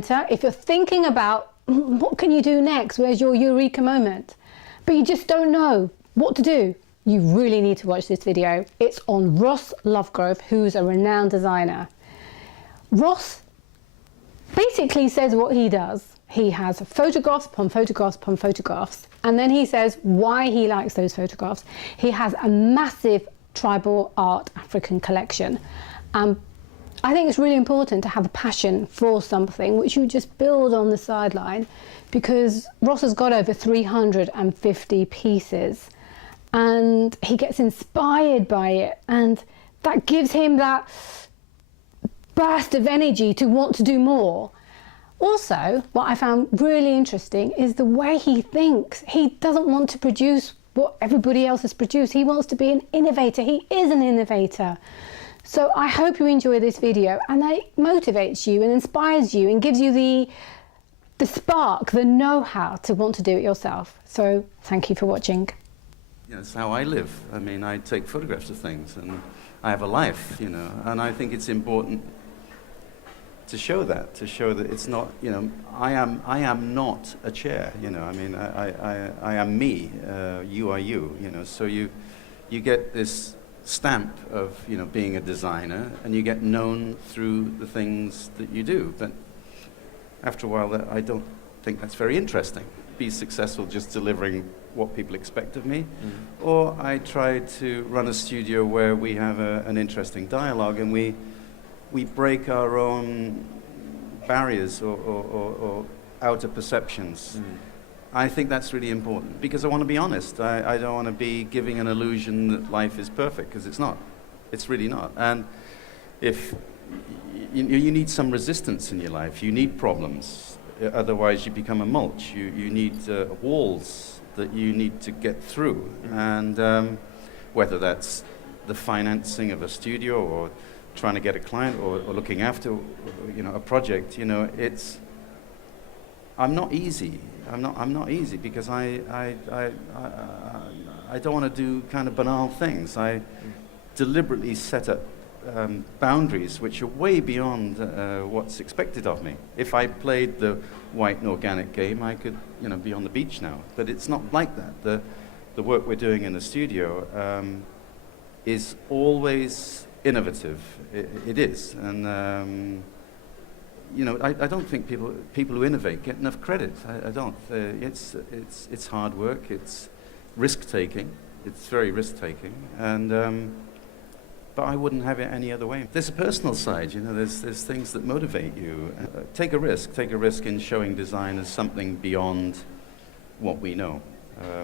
presenter, if you're thinking about what can you do next, where's your eureka moment, but you just don't know what to do, you really need to watch this video. It's on Ross Lovegrove, who's a renowned designer. Ross basically says what he does. He has photographs upon photographs upon photographs, and then he says why he likes those photographs. He has a massive tribal art African collection. I think it's really important to have a passion for something which you just build on the sideline, because Ross has got over 350 pieces and he gets inspired by it, and that gives him that burst of energy to want to do more. Also, what I found really interesting is the way he thinks. He doesn't want to produce what everybody else has produced. He wants to be an innovator. He is an innovator. So I hope you enjoy this video and that it motivates you and inspires you and gives you the spark, the know-how to want to do it yourself. So thank you for watching. Yeah, it's how I live. I mean, I take photographs of things and I have a life, you know, and I think it's important to show that it's not, you know, I am not a chair, you know, I mean, I am me, you are you, you know, so you get this stamp of, you know, being a designer, and you get known through the things that you do. But after a while, I don't think that's very interesting. Be successful just delivering what people expect of me, or I try to run a studio where we have an interesting dialogue and we break our own barriers or outer perceptions. I think that's really important, because I want to be honest. I don't want to be giving an illusion that life is perfect, because it's not. It's really not. And if you need some resistance in your life, you need problems. Otherwise, you become a mulch. You need walls that you need to get through. And whether that's the financing of a studio, or trying to get a client, or looking after, you know, a project, you know, I'm not easy. I'm not easy, because I don't want to do kind of banal things. I deliberately set up boundaries which are way beyond what's expected of me. If I played the white and organic game, I could, you know, be on the beach now. But it's not like that. The work we're doing in the studio is always innovative. It is, and you know, I don't think people who innovate get enough credit. I don't. It's hard work. It's risk-taking. It's very risk-taking, and but I wouldn't have it any other way. There's a personal side, you know. There's things that motivate you. Take a risk. Take a risk in showing design as something beyond what we know,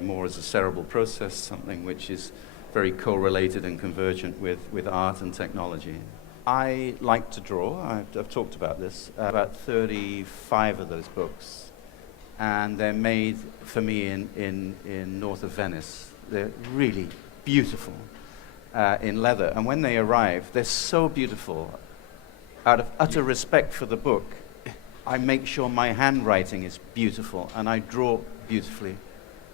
more as a cerebral process, something which is very correlated and convergent with art and technology. I like to draw. I've talked about this. About 35 of those books, and they're made for me in north of Venice. They're really beautiful in leather, and when they arrive, they're so beautiful. Out of utter respect for the book, I make sure my handwriting is beautiful, and I draw beautifully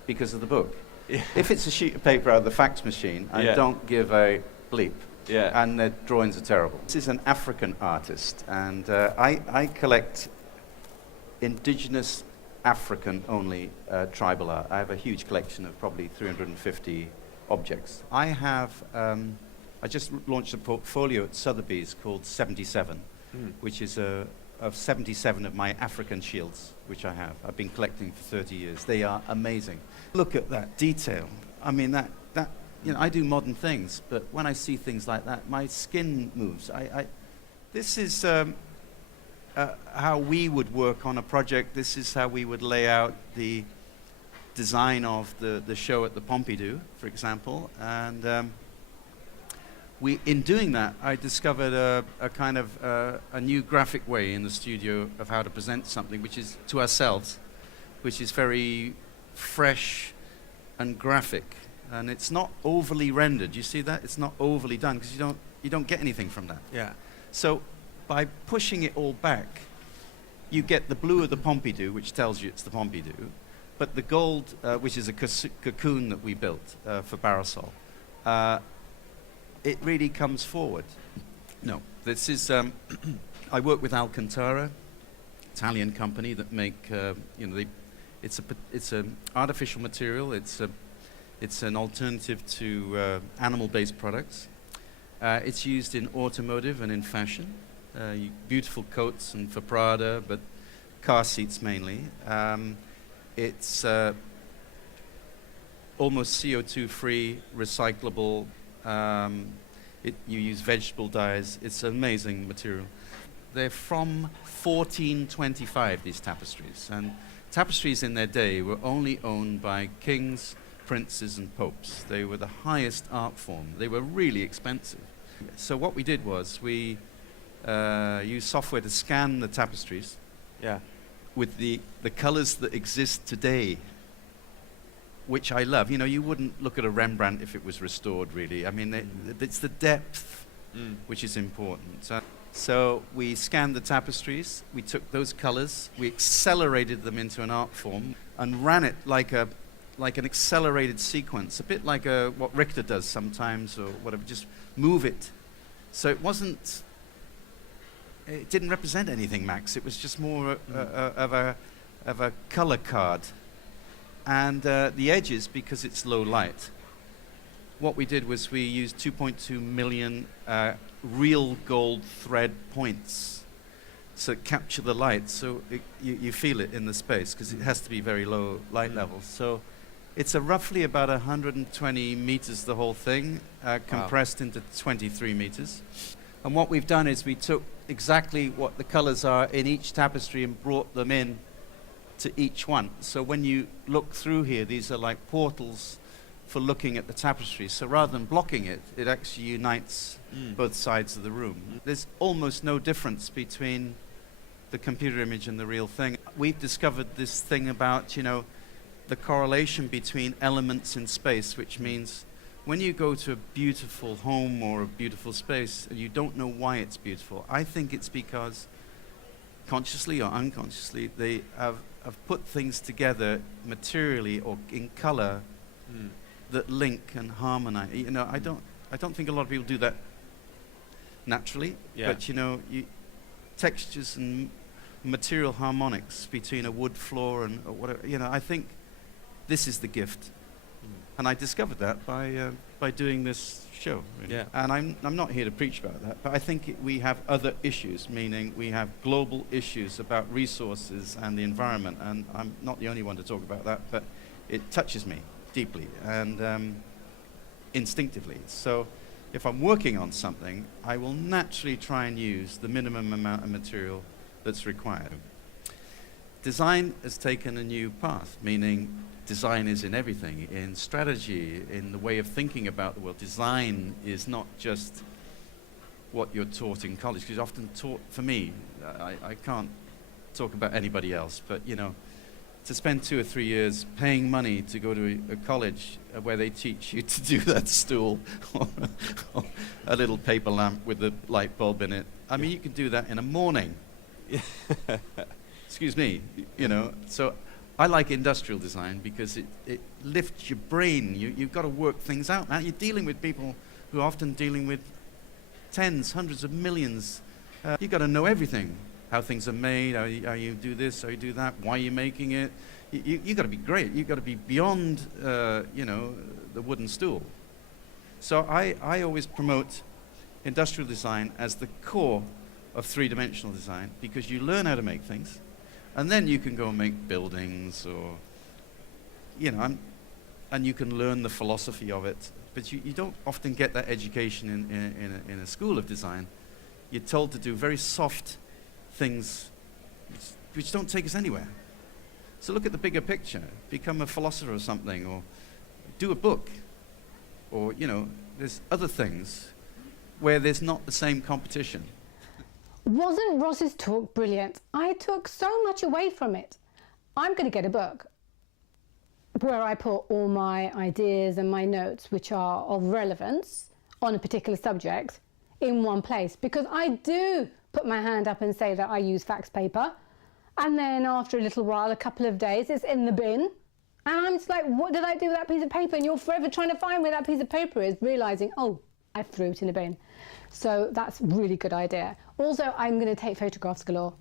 because of the book. If it's a sheet of paper out of the fax machine, I don't give a bleep. And their drawings are terrible. This is an African artist, and I collect indigenous African only tribal art. I have a huge collection of probably 350 objects. I just launched a portfolio at Sotheby's called 77, which is of 77 of my African shields, which I have. I've been collecting for 30 years. They are amazing. Look at that detail. I mean, that you know, I do modern things, but when I see things like that, my skin moves. This is how we would work on a project. This is how we would lay out the design of the show at the Pompidou, for example. And in doing that, I discovered a kind of a new graphic way in the studio of how to present something, which is to ourselves, which is very fresh and graphic. And it's not overly rendered. You see that? It's not overly done, because you don't get anything from that. Yeah. So by pushing it all back, you get the blue of the Pompidou, which tells you it's the Pompidou, but the gold, which is a cocoon that we built for Parasol, it really comes forward. No, this is, I work with Alcantara, Italian company that make, it's an artificial material. It's an alternative to animal-based products. It's used in automotive and in fashion. Beautiful coats and for Prada, but car seats mainly. It's almost CO2-free, recyclable. You use vegetable dyes. It's an amazing material. They're from 1425, these tapestries. And tapestries in their day were only owned by kings, princes, and popes. They were the highest art form. They were really expensive. So what we did was we used software to scan the tapestries with the colors that exist today, which I love. You know, you wouldn't look at a Rembrandt if it was restored, really. I mean, it's the depth which is important. So we scanned the tapestries, we took those colors, we accelerated them into an art form and ran it like an accelerated sequence, a bit like what Richter does sometimes or whatever, just move it. So it didn't represent anything, Max. It was just more of a color card. And the edges, because it's low light, what we did was we used 2.2 million real gold thread points to capture the light, so you feel it in the space, because it has to be very low light levels. So it's roughly about 120 meters, the whole thing, compressed into 23 meters. And what we've done is we took exactly what the colors are in each tapestry and brought them in to each one. So when you look through here, these are like portals for looking at the tapestry. So rather than blocking it, it actually unites both sides of the room. There's almost no difference between the computer image and the real thing. We've discovered this thing about, you know, the correlation between elements in space, which means when you go to a beautiful home or a beautiful space and you don't know why it's beautiful, I think it's because consciously or unconsciously they have put things together materially or in color that link and harmonize. You know, I don't think a lot of people do that naturally, but you know, textures and material harmonics between a wood floor and whatever, you know, I think this is the gift. And I discovered that by doing this show. Really. Yeah. And I'm not here to preach about that, but I think we have other issues, meaning we have global issues about resources and the environment, and I'm not the only one to talk about that, but it touches me deeply and instinctively. So if I'm working on something, I will naturally try and use the minimum amount of material that's required. Design has taken a new path, meaning design is in everything, in strategy, in the way of thinking about the world. Design is not just what you're taught in college, because often taught, for me, I can't talk about anybody else, but you know, to spend 2 or 3 years paying money to go to a college where they teach you to do that stool or a little paper lamp with a light bulb in it. I mean, you can do that in a morning. Excuse me, you know. So I like industrial design because it lifts your brain. You've got to work things out. Now you're dealing with people who are often dealing with tens, hundreds of millions. You've got to know everything. How things are made, how you do this, how you do that, why you're making it. You've got to be great. You've got to be beyond, you know, the wooden stool. So I always promote industrial design as the core of three-dimensional design, because you learn how to make things, and then you can go and make buildings, or, you know, and you can learn the philosophy of it. But you don't often get that education in a school of design. You're told to do very soft things which don't take us anywhere. So look at the bigger picture. Become a philosopher or something, or do a book, or, you know, there's other things where there's not the same competition. Wasn't Ross's talk brilliant? I took so much away from it. I'm going to get a book where I put all my ideas and my notes which are of relevance on a particular subject in one place, because I do put my hand up and say that I use fax paper, and then after a little while, a couple of days, it's in the bin, and I'm just like, what did I do with that piece of paper? And you're forever trying to find where that piece of paper is, realizing, oh, I threw it in a bin. So that's a really good idea. Also, I'm going to take photographs galore.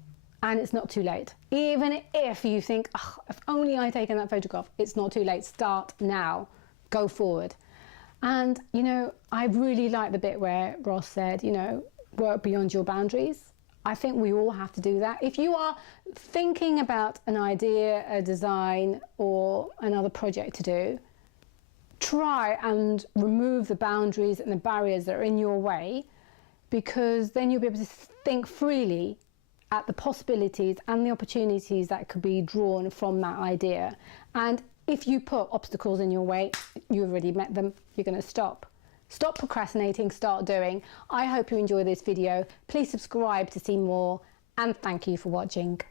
and it's not too late. Even if you think, oh, if only I'd taken that photograph, it's not too late. Start now, go forward. And, you know, I really like the bit where Ross said, you know, work beyond your boundaries. I think we all have to do that. If you are thinking about an idea, a design, or another project to do, try and remove the boundaries and the barriers that are in your way, because then you'll be able to think freely at the possibilities and the opportunities that could be drawn from that idea. And if you put obstacles in your way, you already met them, you're going to stop. Stop procrastinating, start doing. I hope you enjoy this video. Please subscribe to see more, and thank you for watching.